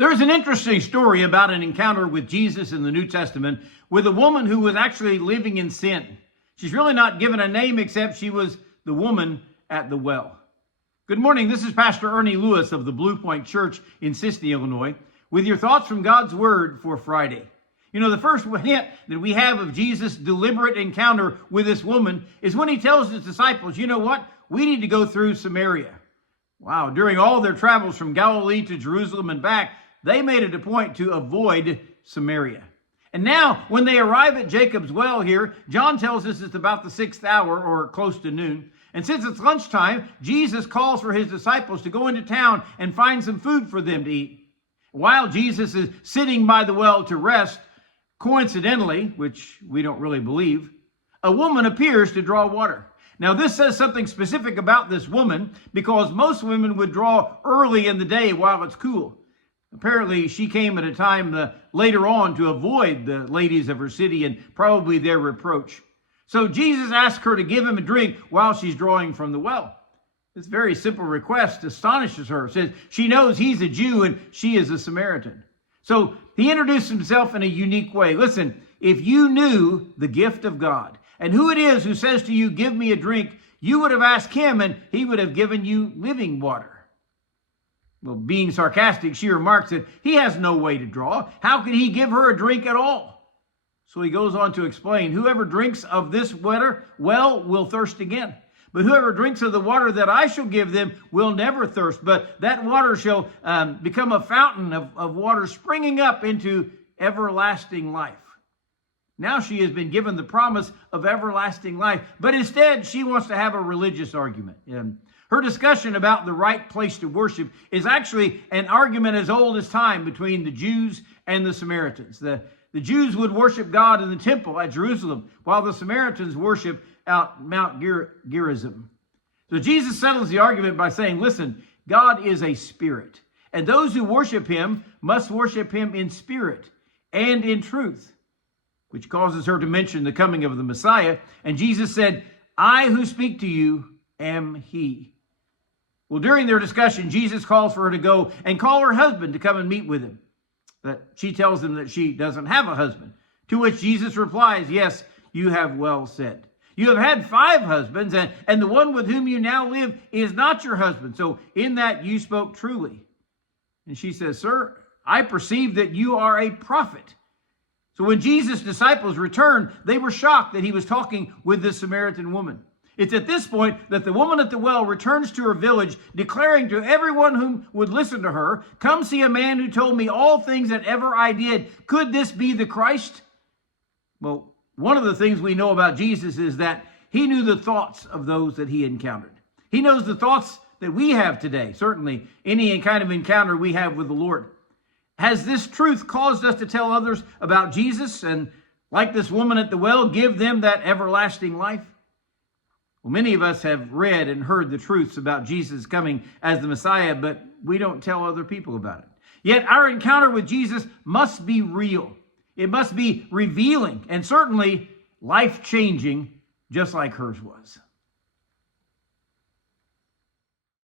There's an interesting story about an encounter with Jesus in the New Testament with a woman who was actually living in sin. She's really not given a name except she was the woman at the well. Good morning. This is Pastor Ernie Lewis of the Blue Point Church in Sisney, Illinois, with your thoughts from God's Word for Friday. You know, the first hint that we have of Jesus' deliberate encounter with this woman is when he tells his disciples, you know what? We need to go through Samaria. Wow. During all their travels from Galilee to Jerusalem and back, they made it a point to avoid Samaria. And now, when they arrive at Jacob's well here, John tells us it's about the 6th hour or close to noon. And since it's lunchtime, Jesus calls for his disciples to go into town and find some food for them to eat. While Jesus is sitting by the well to rest, coincidentally, which we don't really believe, a woman appears to draw water. Now, this says something specific about this woman because most women would draw early in the day while it's cool. Apparently, she came at a time later on to avoid the ladies of her city and probably their reproach. So Jesus asked her to give him a drink while she's drawing from the well. This very simple request astonishes her. It says she knows he's a Jew and she is a Samaritan. So he introduced himself in a unique way. Listen, if you knew the gift of God and who it is who says to you, give me a drink, you would have asked him and he would have given you living water. Well, being sarcastic, she remarks that he has no way to draw. How could he give her a drink at all? So he goes on to explain, whoever drinks of this water, well, will thirst again. But whoever drinks of the water that I shall give them will never thirst. But that water shall become a fountain of water springing up into everlasting life. Now she has been given the promise of everlasting life. But instead, she wants to have a religious argument. Her discussion about the right place to worship is actually an argument as old as time between the Jews and the Samaritans. The Jews would worship God in the temple at Jerusalem, while the Samaritans worship out Mount Gerizim. So Jesus settles the argument by saying, listen, God is a spirit, and those who worship him must worship him in spirit and in truth, which causes her to mention the coming of the Messiah. And Jesus said, I who speak to you am he. Well, during their discussion, Jesus calls for her to go and call her husband to come and meet with him. But she tells him that she doesn't have a husband, to which Jesus replies, yes, you have well said. You have had 5 husbands, and the one with whom you now live is not your husband. So in that you spoke truly. And she says, sir, I perceive that you are a prophet. So when Jesus' disciples returned, they were shocked that he was talking with this Samaritan woman. It's at this point that the woman at the well returns to her village, declaring to everyone who would listen to her, come see a man who told me all things that ever I did. Could this be the Christ? Well, one of the things we know about Jesus is that he knew the thoughts of those that he encountered. He knows the thoughts that we have today, certainly any kind of encounter we have with the Lord. Has this truth caused us to tell others about Jesus and, like this woman at the well, give them that everlasting life? Well, many of us have read and heard the truths about Jesus coming as the Messiah, but we don't tell other people about it. Yet our encounter with Jesus must be real. It must be revealing and certainly life-changing, just like hers was.